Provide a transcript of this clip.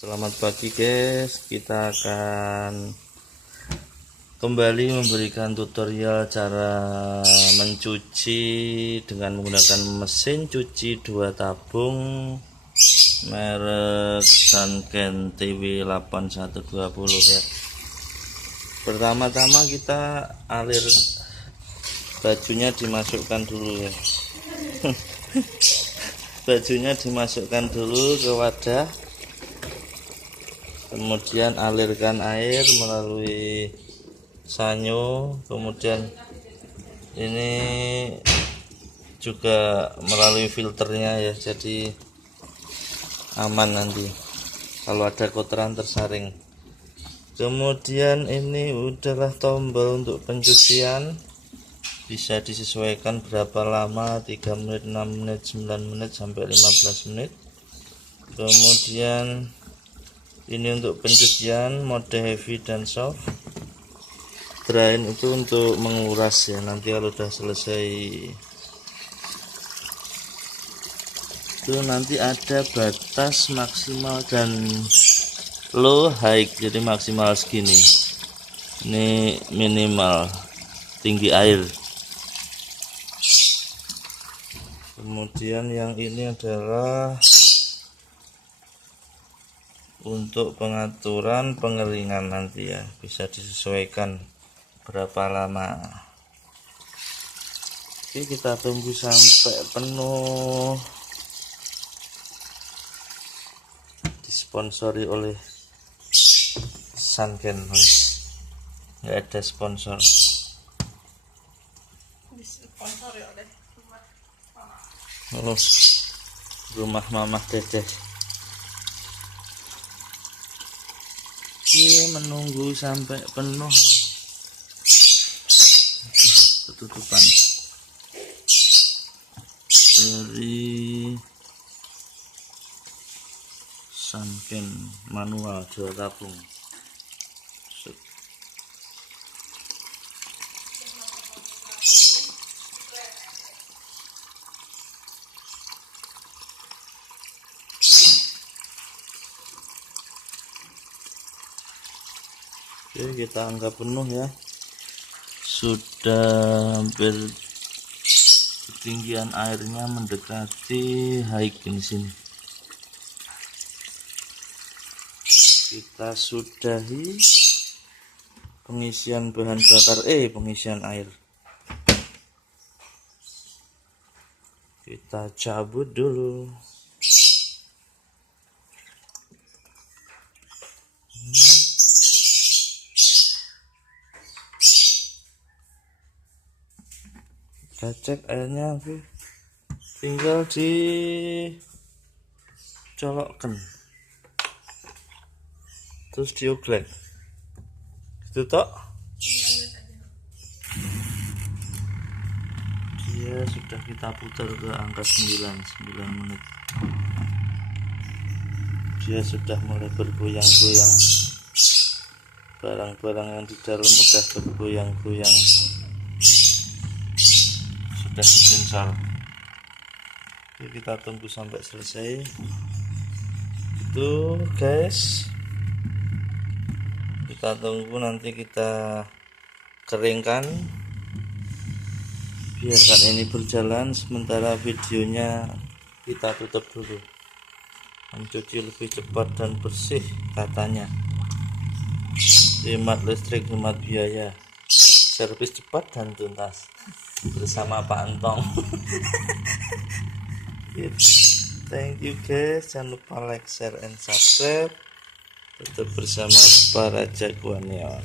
Selamat pagi guys, kita akan kembali memberikan tutorial cara mencuci dengan menggunakan mesin cuci 2 tabung merek Sanken TW8120 ya. Pertama-tama kita alir bajunya dimasukkan dulu ya. Bajunya dimasukkan dulu ke wadah, kemudian alirkan air melalui sanyo, kemudian ini juga melalui filternya ya, jadi aman nanti kalau ada kotoran tersaring. Kemudian ini udahlah tombol untuk pencucian, bisa disesuaikan berapa lama, 3 menit, 6 menit, 9 menit sampai 15 menit. Kemudian ini untuk pencucian mode heavy dan soft. Drain itu untuk menguras ya, nanti kalau udah selesai itu nanti ada batas maksimal dan low high, jadi maksimal segini, ini minimal tinggi air. Kemudian yang ini adalah untuk pengaturan pengeringan nanti ya, bisa disesuaikan berapa lama. Oke, kita tunggu sampai penuh. Disponsori oleh Sanken, nggak ada sponsor. Disponsori oleh rumah Mamah Dedeh. Ini menunggu sampai penuh. Ketutupan dari Sanken manual 2 tabung. Oke, kita anggap penuh ya, sudah hampir ketinggian airnya mendekati high di sini. Kita sudahi pengisian bahan bakar, pengisian air. Kita cabut dulu. Kita cek airnya, tinggal dicolokkan terus dioglek gitu tok. Dia sudah kita putar ke angka 9 menit. Dia sudah mulai bergoyang-goyang, barang-barang yang di dalam udah bergoyang-goyang, sudah disensor. Oke, kita tunggu sampai selesai itu guys. Kita tunggu, nanti kita keringkan, biarkan ini berjalan sementara videonya kita tutup dulu. Mencuci lebih cepat dan bersih katanya, hemat listrik, hemat biaya, servis cepat dan tuntas bersama Pak Entong. Thank you guys, jangan lupa like, share, and subscribe. Tetap bersama para jagoan neon.